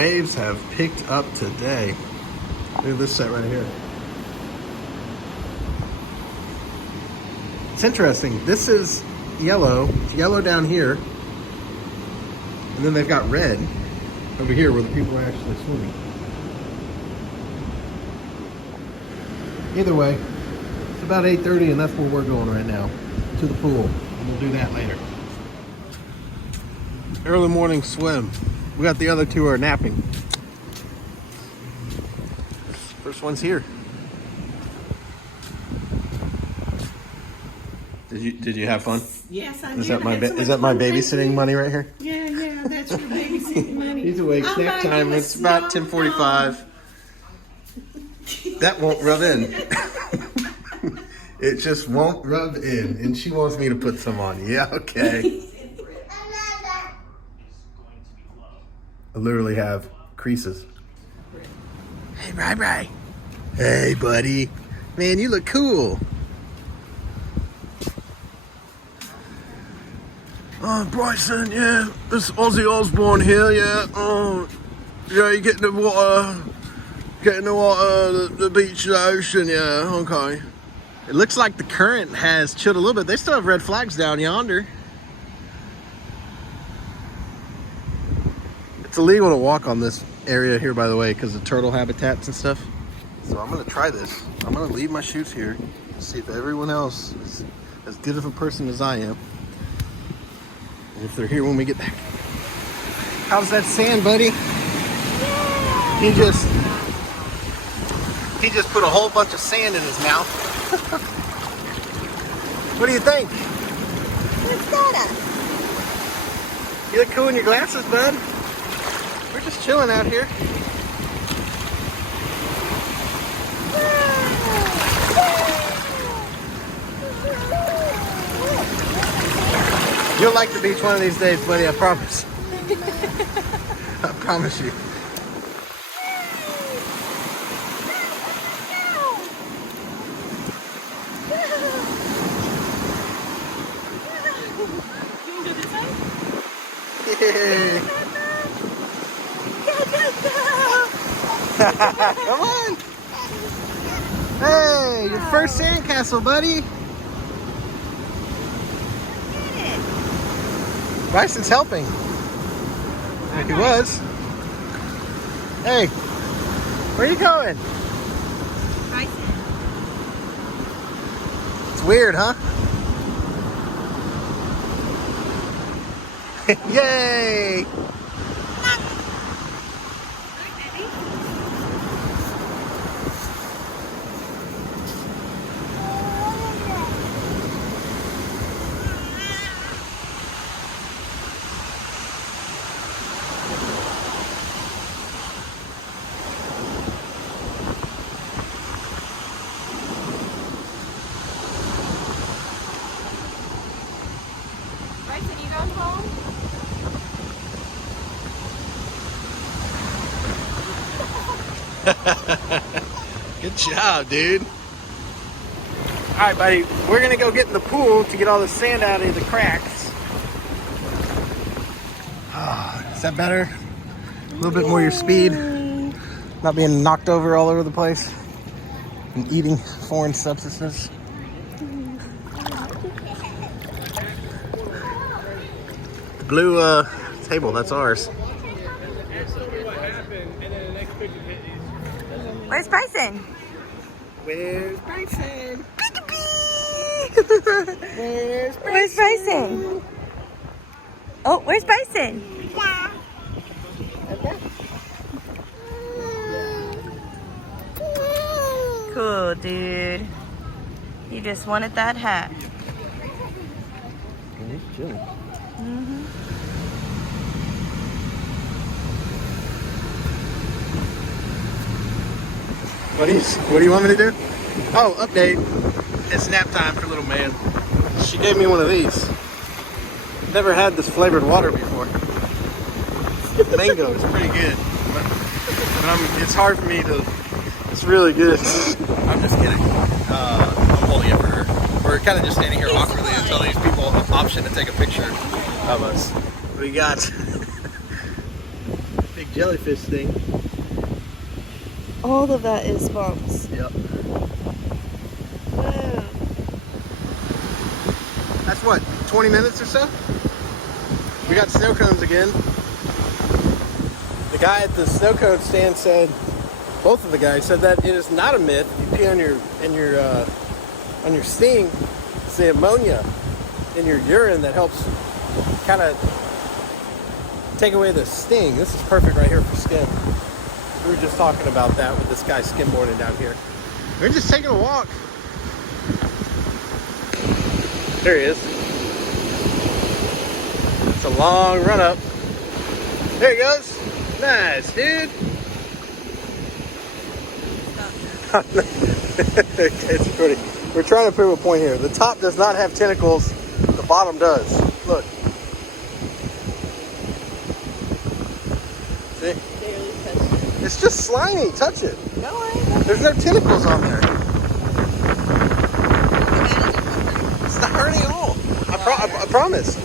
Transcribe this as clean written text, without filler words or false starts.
waves have picked up today. Look at this set right here. It's interesting. This is yellow. It's yellow down here. And then they've got red over here where the people are actually swimming. Either way, it's about 8:30 and that's where we're going right now. To the pool. And we'll do that later. Early morning swim. We got the other two are napping. First one's here. Did you have fun? Yes, I did. Is that my babysitting money right here? Yeah, that's your babysitting money. He's awake. Snack time. It's about 10:45. That won't rub in. It just won't rub in, and she wants me to put some on. Yeah, okay. I literally have creases. Hey, Bri. Hey, buddy. Man, you look cool. Bryson, yeah. This is Ozzy Osbourne here, yeah. Oh, yeah, you getting the water, the beach, the ocean, yeah, okay. It looks like the current has chilled a little bit. They still have red flags down yonder. It's illegal to walk on this area here, by the way, because of turtle habitats and stuff. So I'm gonna try this. I'm gonna leave my shoes here, see if everyone else is as good of a person as I am. And if they're here when we get back. How's that sand, buddy? He just put a whole bunch of sand in his mouth. What do you think? What's that? You look cool in your glasses, bud. We're just chilling out here. You'll like the beach one of these days, buddy, I promise. I promise you. Yay. Come on. Hey, your first sandcastle, buddy. Bryson's helping. He was. Hey, where are you going? Bryson. It's weird, huh? Yay! Bryson, you going home? Good job, dude. All right, buddy. We're gonna go get in the pool to get all the sand out of the cracks. Is that better? A little bit more your speed. Not being knocked over all over the place. And eating foreign substances. The blue table, that's ours. Where's Bryson? Where's Bryson? Where's Bryson? Oh, where's Bryson? Cool, dude. You just wanted that hat. He's chilling. Mm-hmm. What do you want me to do? Oh, update. It's nap time for little man. She gave me one of these. Never had this flavored water before. Mango is pretty good. But it's hard for me to... It's really good. I'm just kidding. I'm holding it for her. We're kind of just standing here awkwardly until these people have the option to take a picture of us. We got... Big jellyfish thing. All of that is bumps. Yep. Whoa. That's what, 20 minutes or so? We got snow cones again. The guy at the snow cone stand said, both of the guys said that it is not a myth. You pee on your sting, it's the ammonia in your urine that helps kind of take away the sting. This is perfect right here for skin. We were just talking about that with this guy skimboarding down here. We're just taking a walk. There he is. It's a long run up. There he goes. Nice, dude. It's pretty. We're trying to prove a point here. The top does not have tentacles. The bottom does. Look. See? It's just slimy. Touch it. No, I ain't. There's no tentacles on there. It's not hurting at all. I promise.